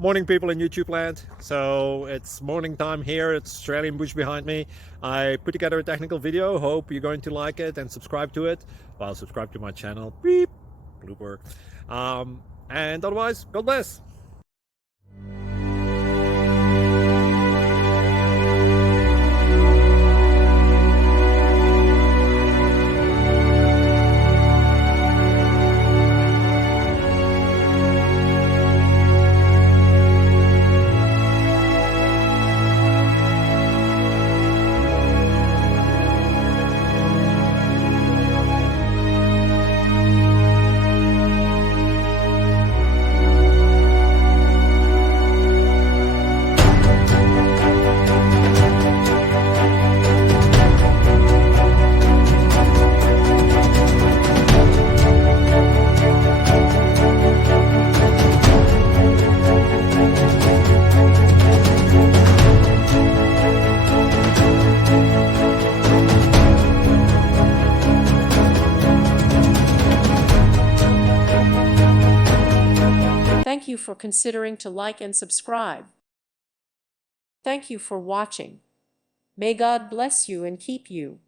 Morning, people in YouTube land. So it's morning time here. It's Australian bush behind me. I put together a technical video. Hope you're going to like it and subscribe to it. Well, subscribe to my channel. Beep, blooper. And otherwise, God bless. Thank you for considering to like and subscribe. Thank you for watching. May God bless you and keep you.